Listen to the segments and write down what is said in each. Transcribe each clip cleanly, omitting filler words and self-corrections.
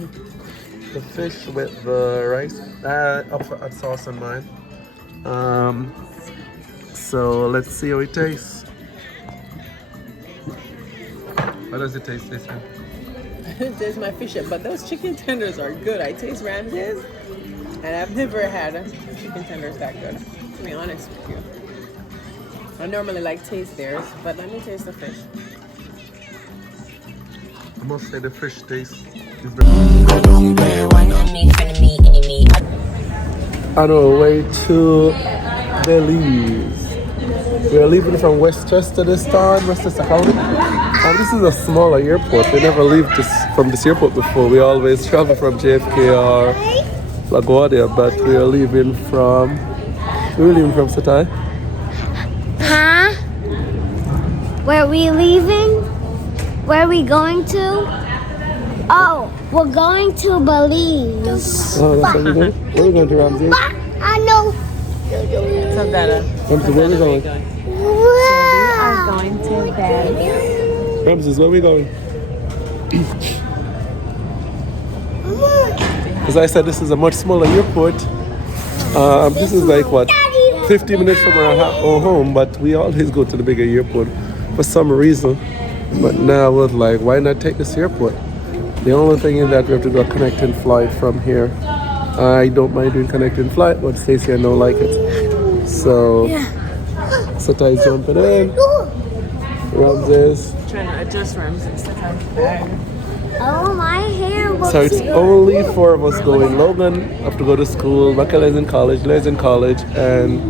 The fish with the rice, up sauce on mine. Um, so let's see how it tastes. How does it taste, Jason? It tastes my fish, but those chicken tenders are good. I taste Ramses, and I've never had chicken tenders that good, to be honest with you. I normally like taste theirs, but let me taste the fish. I must say the fish taste is very on our way to Belize. We are leaving from Westchester this time, Westchester County. This is a smaller airport. We never leave from this airport before. We always travel from JFK or LaGuardia, but we are leaving from Satai. Huh? Where are we leaving? Where are we going to? Oh, we're going to Belize. Oh, that's where we're going? Where are we going to, Ramsey? I know. Savannah. Ramsey, where are we going? We are going to Belize. Ramses, where are we going? As I said, this is a much smaller airport. This is like, what, 50 minutes from our home, but we always go to the bigger airport for some reason. But now we're like, why not take this airport? The only thing is that we have to do a connecting flight from here. I don't mind doing connecting flight, but Stacey, I don't like it. So, Satai's jumping in. Ramses. Trying to adjust Ramses to come back. Oh, my hair looks So it's only 4 of us going. Logan have to go to school. Michaela's in college. Leah's in college, and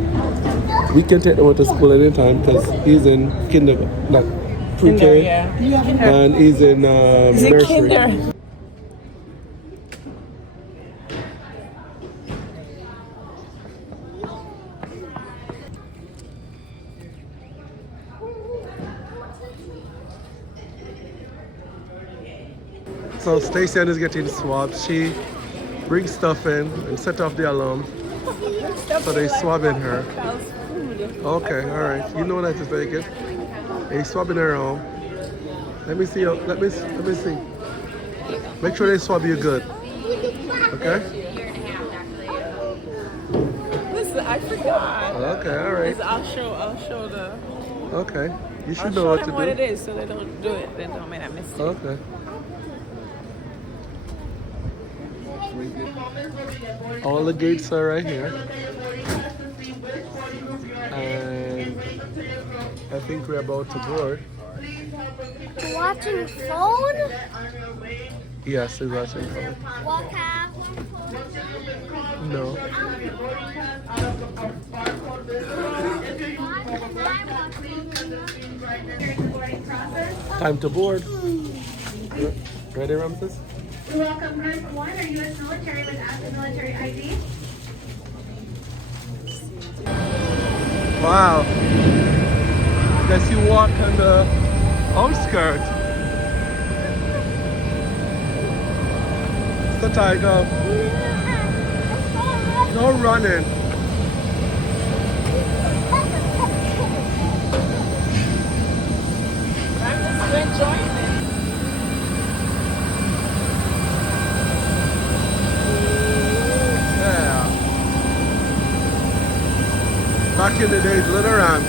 we can take them to school anytime because he's in kindergarten, like pre-K, Yeah. and he's in nursery. Kinder. So Stacey is getting swabbed. She brings stuff in and set off the alarm. So they swabbing her. Okay, all right. You know that to take it. They swabbing her on. Let me see. Let me see. Make sure they swab you good. Okay. Listen, I forgot. Okay, all right. I'll show the. Okay. You should I'll know show what them to what do. it is, so they don't do it. They don't make that mistake. Okay. All the gates are right here. And I think we're about to board. watching phone. Yes, he's watching phone. What have? No. Time to board. Ready, Ramses? We welcome Group 1, our U.S. military with active military ID. Wow. Guess you walk on the outskirts. So tiger. No running. I'm just enjoying it. Yeah. Back in the days, little ram.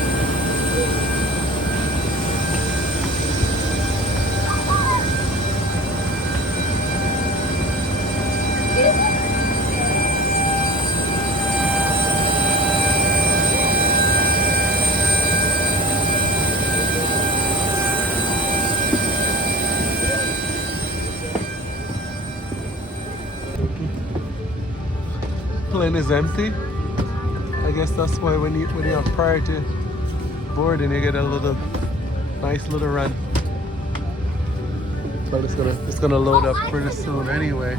Plane is empty. I guess that's why when you have priority boarding, you get a nice little run. But it's gonna load up pretty soon anyway.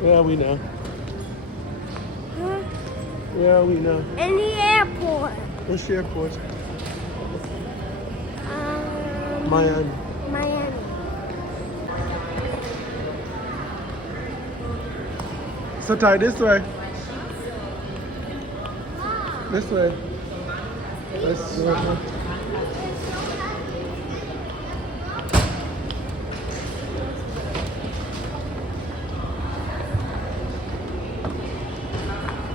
Where are we now? Where are we now? In the airport. Which airport? Miami. So tie this way. This way. Let's do it.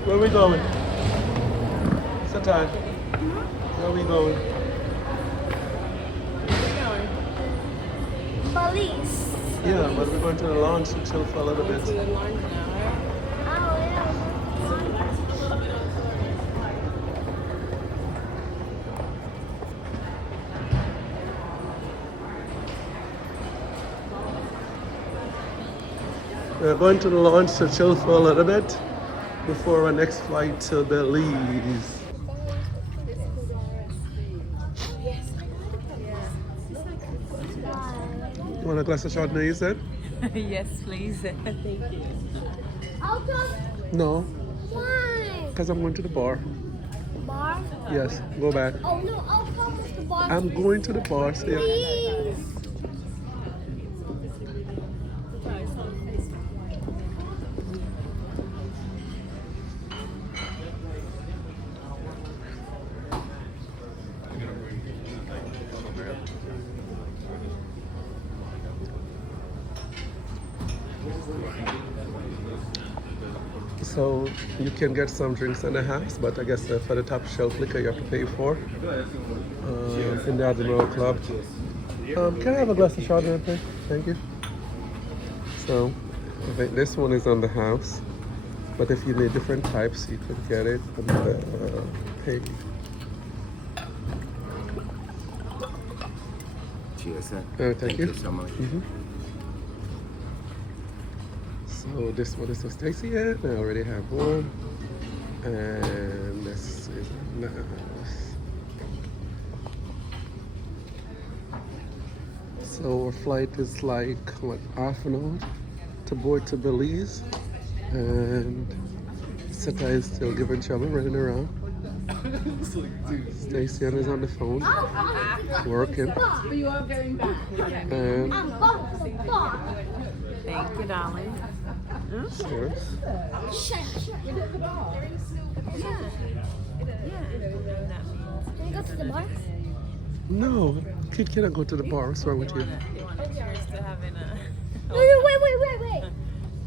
Where we going? So tie. Where we going? Belize. Yeah, but we're going to the lounge to chill for a little bit. To the lounge now, Oh, yeah. We're going to the lounge to chill for a little bit before our next flight to Belize. You want a glass of Chardonnay, you said? right? Yes, please. Thank you. I'll come. No, Why? because I'm going to the bar. The bar? Yes, go back. Oh, no, I'll come with the bar. I'm going to the bar. See ya. Please. So you can get some drinks in the house, but I guess for the top shelf liquor you have to pay for in the Admiral Club. Can I have a glass of Chardonnay, please? Thank you. So I think this one is on the house, but if you need different types, you could get it on the page. Cheers, sir. Thank you. so much. So this one is for Stacy, and I already have one. And this is nice. So our flight is like what, half an hour to board to Belize, and Seta is still giving trouble, running around. Stacy is on the phone, working, and Thank you, darling. cheers. Can we go to the bar? No, kid cannot go to the bar. What's wrong with you? Cheers to having a Wait.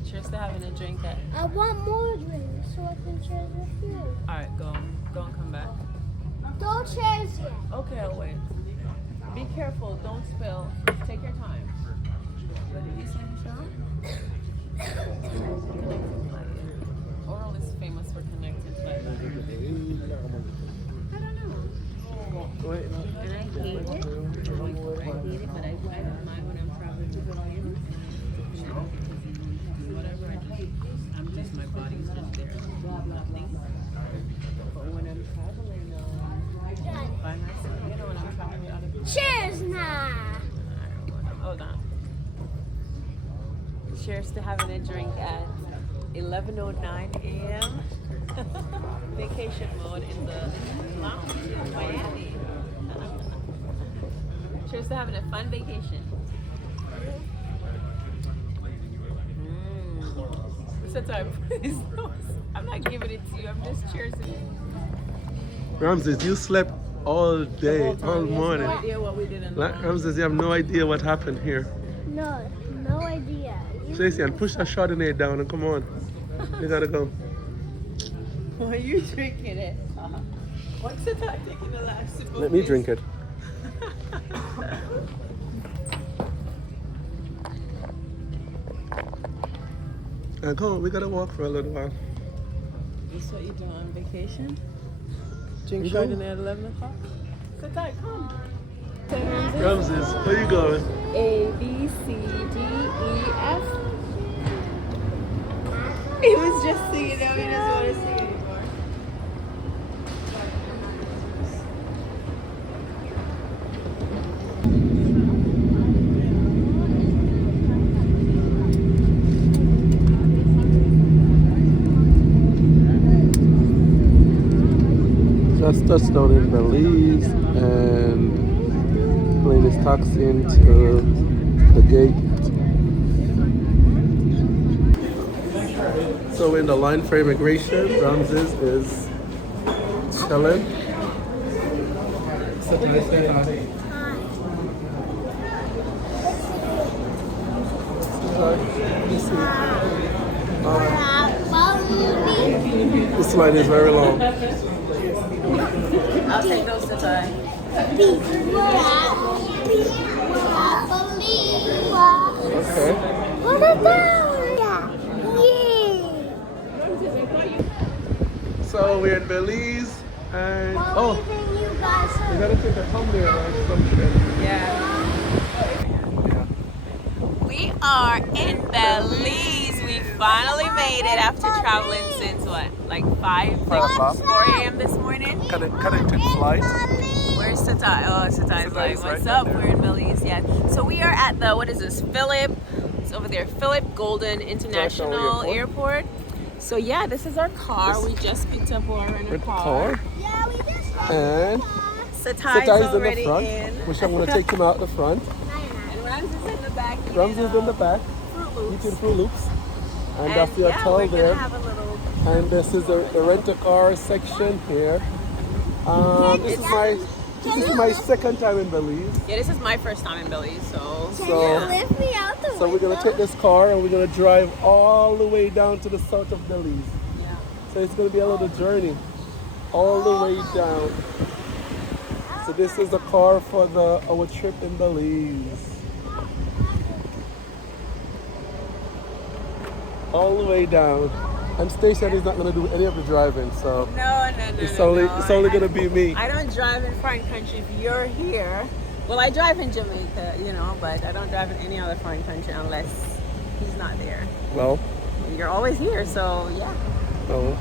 cheers to having a drink at. I want more drinks so I can share with you. All right, go and come back. Don't chairs yet. Okay, I'll wait. Be careful, don't spill. Take your time. What did you say, Michelle? Connecting flight. Oral is famous for connecting flight. I don't know. And I hate it. I hate it, but I don't mind when I'm traveling to Belize. Whatever I do, my body's just there. Nothing. But when I'm traveling by myself, you know, when I'm traveling out of Cheers now. Hold on. Cheers to having a drink at 11:09 a.m. Vacation mode in the lounge in Miami. Cheers to having a fun vacation. What's the time? Please. I'm not giving it to you. I'm just cheersing. Ramses, you slept all day, all morning. No idea what we did in the lounge. Ramses, you have no idea what happened here. No idea. Stacey, and push that Chardonnay down and come on. You gotta go. Why are you drinking it? What's the time taking the last sip of Let me this? drink it. Come on, we gotta walk for a little while. This what you do on vacation? Drink You do? Chardonnay at 11 o'clock? Sit tight, come. Ramses, where you going? A, B, C, D, E, F. He was just singing, now he doesn't want to sing anymore. Just touched down in Belize and plane is taxiing to the gate. So we're in the line for immigration. Ramses is chilling. So can I say hi? This line is very long. I'll take those to tie. Okay. So we're in Belize and we gotta take a thumbnail or something. Yeah. We are in Belize. We finally made it after traveling since what? Like 4 a.m. this morning? Connected flight. Where's Satai? Oh, Satai's like, Satai's what's right up? there. We're in Belize, yeah. So we are at the, what is this? Philip, it's over there, Philip Golden International Airport. So yeah, this is our car. We just picked up our rental car. Yeah, we just And Satai's Satai's in the already front, in. which I'm gonna take him out the front. And Ramses in the back. Ramses in the back, eating Fruit Loops. And that's the hotel we're there. gonna have a little. And this is the rent-a-car section here. This is my second time in Belize. Yeah, this is my first time in Belize, so. lift me out the So we're gonna take this car and we're gonna drive all the way down to the south of Belize. Yeah. So it's gonna be a little journey, all the way down. So this is the car for our trip in Belize. All the way down. And Station is not gonna do any of the driving, so No. it's only gonna be me. I don't drive in foreign country if you're here. Well, I drive in Jamaica, but I don't drive in any other foreign country unless he's not there. Well, You're always here, so yeah. no,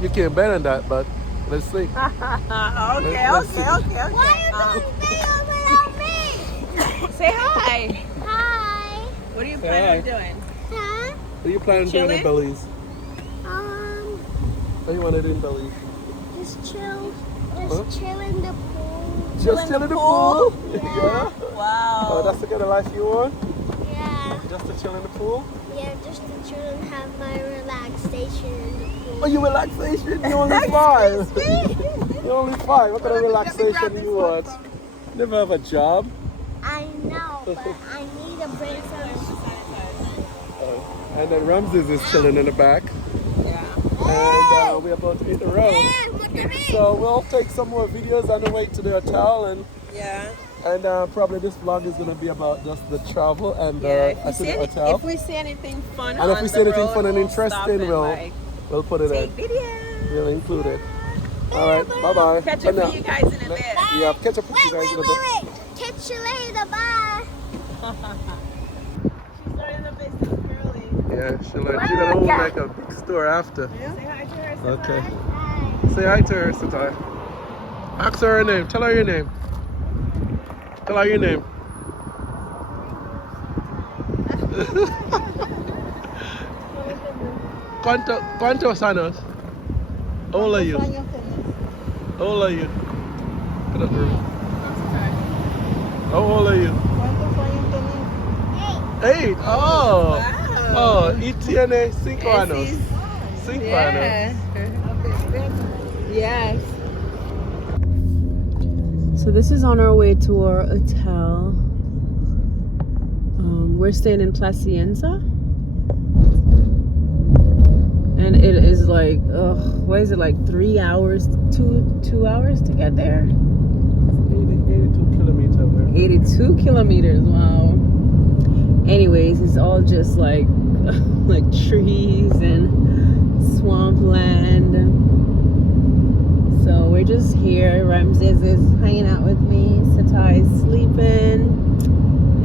you can't bet on that, but let's see. Okay. Why are you doing without me? Say hi. Hi. What are you Say planning on hi. doing? Huh? What are you planning on doing in Chilling? Belize? What do you want to do in Belize? Just chill. Huh? Just chill in the pool. Just chill in the pool? Yeah. Wow. Oh, that's the kind of life you want? Yeah. Just to chill in the pool? Yeah, just to chill and have my relaxation in the pool. Oh, you relaxation? You only 5. You only 5. What kind of relaxation you want? Never have a job? I know, but I need a break from. And then Ramses is chilling in the back. Yeah. And we're about to hit the road. So we'll take some more videos on the way to the hotel. Yeah. And probably this vlog is going to be about just the travel and Yeah. to the hotel. If we see anything fun, And if on we the see anything road, fun and we'll stop interesting, and, like, we'll put it take in. videos. We'll include it. All right, bye-bye. Catch But up now- with you guys in a bit. Yeah, catch up with you guys in a bit. Wait. Catch you later. Bye. She's starting the business early. Yeah, she's gonna own like a big store after. Say hi to her. Okay. Bye. Say hi to her, Satai. Ask her name. Tell her your name. Tell her your name. ¿Cuántos años? How old are you? How old are you? Get up here. How old are you? 8. Oh. Wow. Oh, y tiene 5 años. 5 Yeah. años. Yes. So this is on our way to our hotel. We're staying in Placienza. And it is like, what is it, like 3 hours, 2 hours to get there? 82 kilometers. 82 kilometers, wow. Anyways, it's all just like like trees and swampland. So we're just here. Ramses is hanging out with me. Satai is sleeping.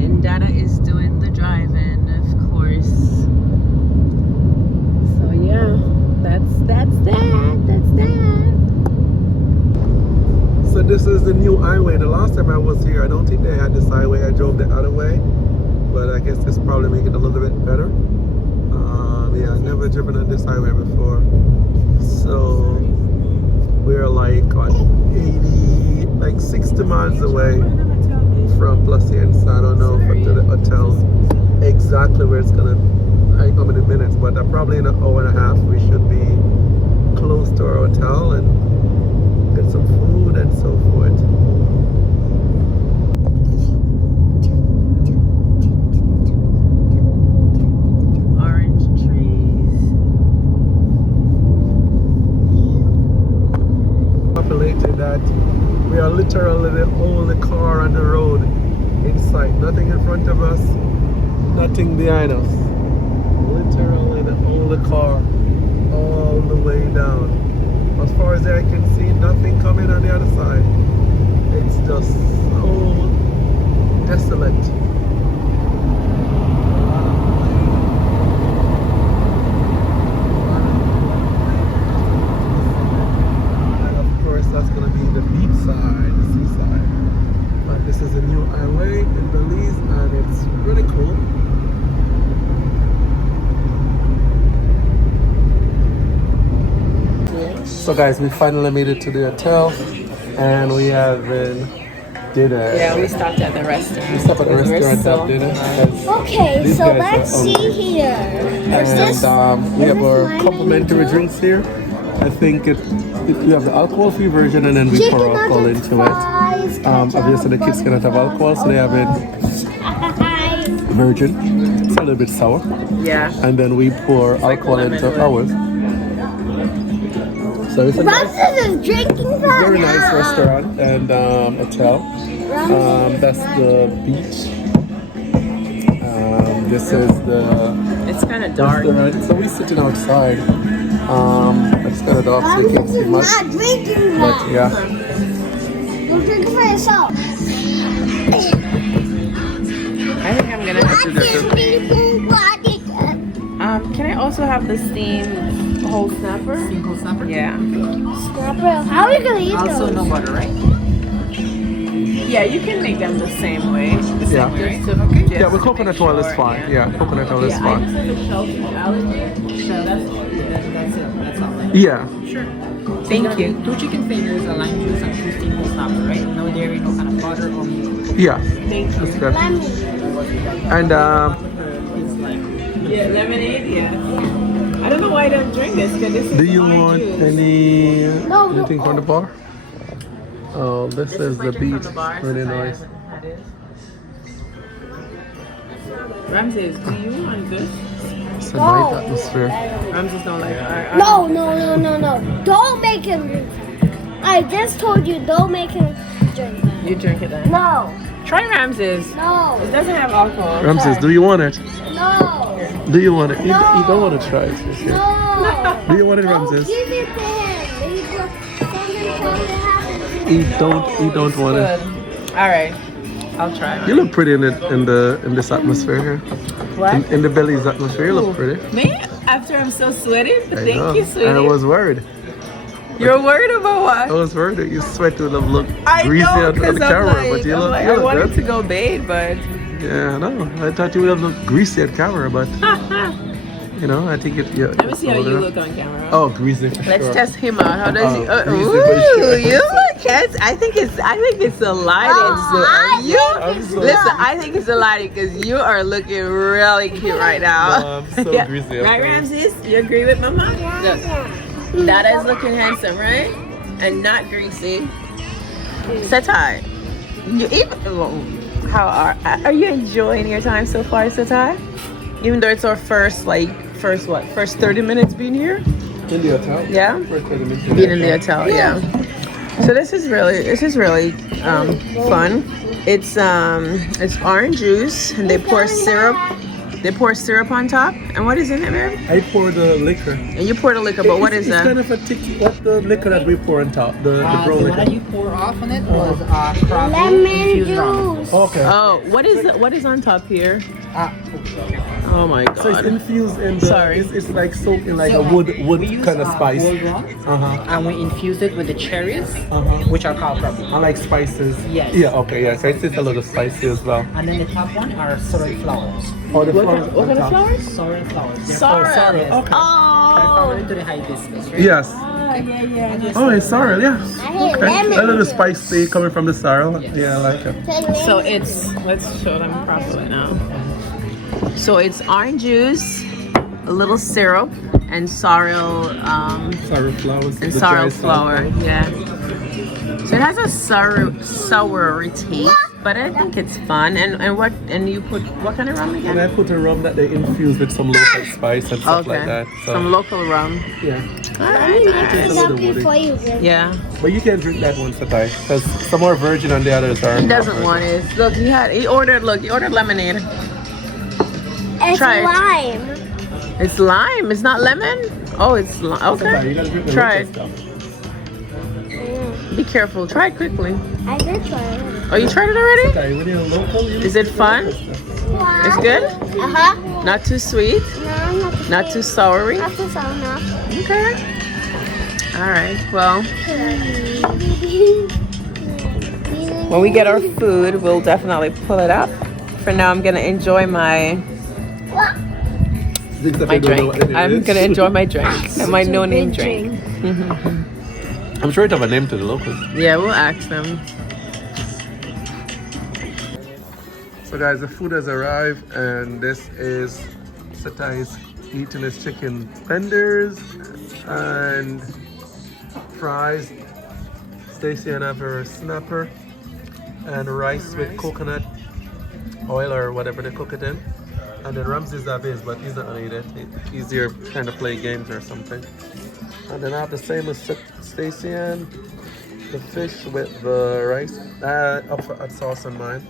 And Dada is doing the driving, of course. So yeah, that's that. So this is the new highway. The last time I was here, I don't think they had this highway. I drove the other way, but I guess this probably make it a little bit better. Yeah, I've never driven on this highway before. So we're like on 80, like 60 miles away from Placienza. I don't know from to the hotel exactly where it's gonna. like how many minutes, but probably in an hour and a half we should be close to our hotel and get some food and so forth. Orange trees. Populated that we are literally the only car on the road in sight. Nothing in front of us, nothing behind us. Literally the only car all the way down. As far as the eye can see, nothing coming on the other side. It's just so desolate. And of course that's gonna be the beach side, the seaside. But this is a new highway in Belize and it's really cool. So guys, we finally made it to the hotel and we have been dinner. Yeah, we stopped at the restaurant. We stopped at the restaurant to have dinner. Okay, These so guys let's are see hungry. here. And we have our complimentary drinks here. I think we have the alcohol-free version and then we pour alcohol into it. Obviously the kids cannot have alcohol, so they have it virgin. It's a little bit sour. Yeah. And then we pour alcohol into ours. So it's a nice, Is drinking that very nice restaurant and hotel. That's the beach. This is the It's kind of dark. restaurant. So we're sitting outside. It's kind of dark, so you can't see much. Not drinking But that. yeah, Don't drink it for yourself. I think I'm gonna have to do can I also have the steamed whole snapper? Whole snapper? Yeah. How are we gonna eat Also those? no butter, right? Yeah, you can make them the same way. The Yeah. same way, right? yeah, Just with coconut oil is sure, fine. Yeah, coconut oil is Yeah, I fine. just have a shellfish allergy. So that's That's it. That's all. Right? Yeah, Sure. Thank you. 2 chicken fingers, a lime juice, and 2 steamed whole snapper, right? No dairy, no kind of butter or milk. yeah, Thank you. that's good. Lemon. And It's like Yeah, lemonade, yeah. I don't know why I don't drink this, because this is do you orange want juice. anything from the bar? Oh, this is the like it from beach. the bar, Really since I nice. haven't had it. Ramses, do you want this? It's a nice atmosphere. Ramses don't like No. Don't make him drink that. I just told you, don't make him drink that. You drink it then. No. Try Ramses. No. It doesn't have alcohol. Ramses, do you want it? No. Do you want it? You No. don't want to try it. for sure. No. Do you want it, Don't Ramses? give it to him. Something happen. He don't want it. Good. All right. I'll try. You look pretty in this atmosphere here. What? In the Belize atmosphere, you look pretty. Me? After I'm so sweaty? I Thank know. you, sweetie. And I was worried. You're worried about what? I was worried that you sweat would have looked I greasy know, on because the I'm camera, like, but you look, I you look wanted good. to go bathe, but Yeah, I know. I thought you would have looked greasy on camera, but you know, I think it. Yeah, let me see how you look on camera. Oh, greasy for Let's sure. test him out. How does he? greasy Ooh, for sure. you look. I think it's the lighting. Listen, I think it's the lighting because you are looking really cute right now. No, I'm so greasy, of Right, course. Ramses? You agree with Mama? Look, that is looking handsome, right? And not greasy. Satai, you even. How are you enjoying your time so far, Satai? Even though it's our first 30 minutes being here. In the hotel? Yeah. First 30 minutes Being in the hotel, yeah. So this is really fun. It's orange juice and they pour syrup. They pour syrup on top. And what is in it, man? I pour the liquor. And you pour the liquor, but what is It's that? kind of a thick. What's the liquor that we pour on top? The brown the one that liquor. you pour off on it was crab Lemon infused rum. juice. Okay. Oh, what is on top here? Oh my So it's god. infused in the. Sorry. It's like soaked in like a So, wood we use, kind of spice. gold rum, and we infuse it with the cherries, which are called crab. I like spices. Yes. Yeah. Okay. Yeah. So it's a little spicy as well. And then the top one are sorrel flowers. Oh, the What flowers kind on of top. flowers? Sorrel flowers. They're Sorrel. called yes. Okay. Covered into the hibiscus, right? Yes. Yeah. Oh, it's sorrel. Yeah. I hate Okay. lemon. A little spicy coming from the sorrel. Yeah, I like it. So let's show them properly now. So it's orange juice, a little syrup and sorrel Sorry, flowers. and the sorrel dry flour. Yeah. So it has a sour taste, but I think it's fun. And you put what kind of rum And again? I put a rum that they infuse with some local spice and stuff like that. So, Some local rum. yeah. All right. It's a little woody. For you, Gwen. Yeah. But you can't drink that one, Satai, because some are virgin and the others are. He doesn't want it. Look, he ordered lemonade. It's Try it. lime. It's lime. It's not lemon. Oh, it's lime. Satai, you Okay. gotta drink the Try local it. stuff. Be careful. Try it quickly. I did try it. Oh, you tried it already? Satai, when you're local, you Is it fun? It's good. Uh-huh. Not too sweet. No, Not too soury. Not too sour, no. Okay. All right. Well, when we get our food, we'll definitely pull it up. For now, I'm gonna enjoy my drink. I'm gonna enjoy my drink and my no-name drink. I'm sure it have a name to the locals. Yeah, we'll ask them. So guys, the food has arrived and this is Satai's eating his chicken tenders and fries. Stacy and I have her snapper and rice with coconut oil or whatever they cook it in. And then Ramsey's have his, but he's not gonna eat it. He's here trying to play games or something. And then I have the same as Stacy and the fish with the rice. Up sauce on mine.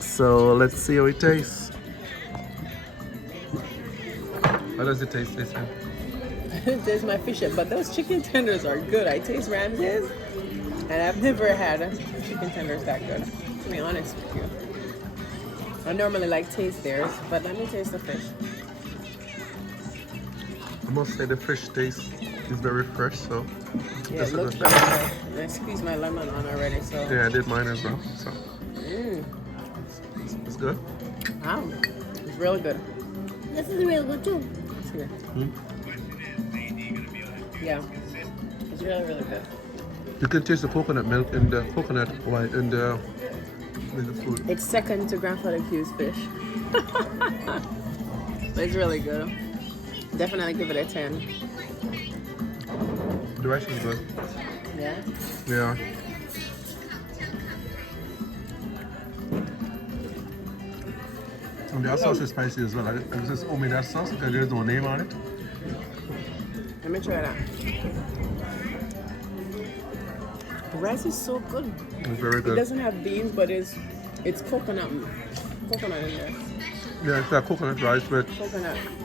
So let's see how it tastes. How does it taste, Stacy? It tastes my fish, but those chicken tenders are good. I taste Ramsay's, and I've never had chicken tenders that good. To be honest with you, I normally like taste theirs, but let me taste the fish. I must say the fish taste is very fresh, so Yeah, that's it a looks good very thing. good. I squeezed my lemon on already, so Yeah, I did mine as well. So it's good. wow, it's really good. This is real good too. It's good. Yeah, it's really good. You can taste the coconut milk and the coconut oil in the food. It's second to Grandfather Q's fish. But it's really good. Definitely give it a 10. The rice is good. Yeah. Yeah. And the sauce is spicy as well. I just owe me that sauce because there's no name on it. Let me try that. The rice is so good. It's very It good. doesn't have beans, but it's coconut in there. Yeah, it's like coconut rice with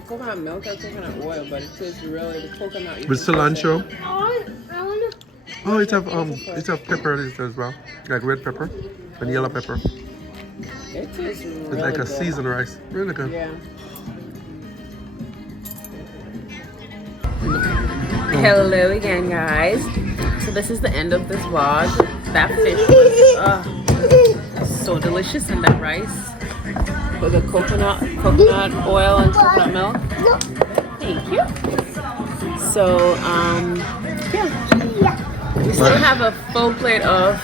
Coconut milk or coconut oil, but it tastes really the coconut. You with can taste cilantro. I want to. Oh, it have pepper in it as well, like red pepper and yellow pepper. It tastes really It's like a good. seasoned rice. Really good. Yeah. Hello again, guys. So this is the end of this vlog. That fish was so delicious, and that rice with the coconut oil and coconut milk. Thank you. So yeah, we still have a full plate of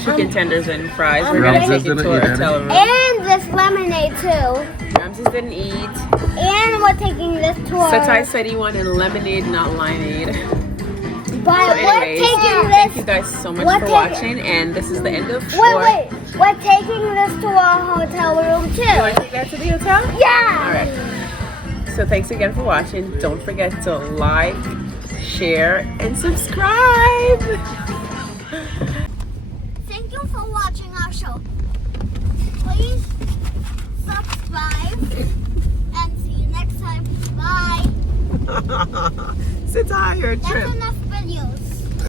chicken tenders and fries. We're gonna Ramses take it didn't to our eat hotel room. And this lemonade too. Ramses didn't eat. And we're taking this to our. Satai said he wanted lemonade, not limeade. But So we're anyways, taking thank this. you guys so much we're for taking- watching, and this is the end of Wait. We're taking this to our hotel room too. You want to take that to the hotel? Yeah. All right. So thanks again for watching. Don't forget to like, share, and subscribe. Thank you for watching our show. Please subscribe and see you next time. Bye. Sit on your That's trip. enough videos.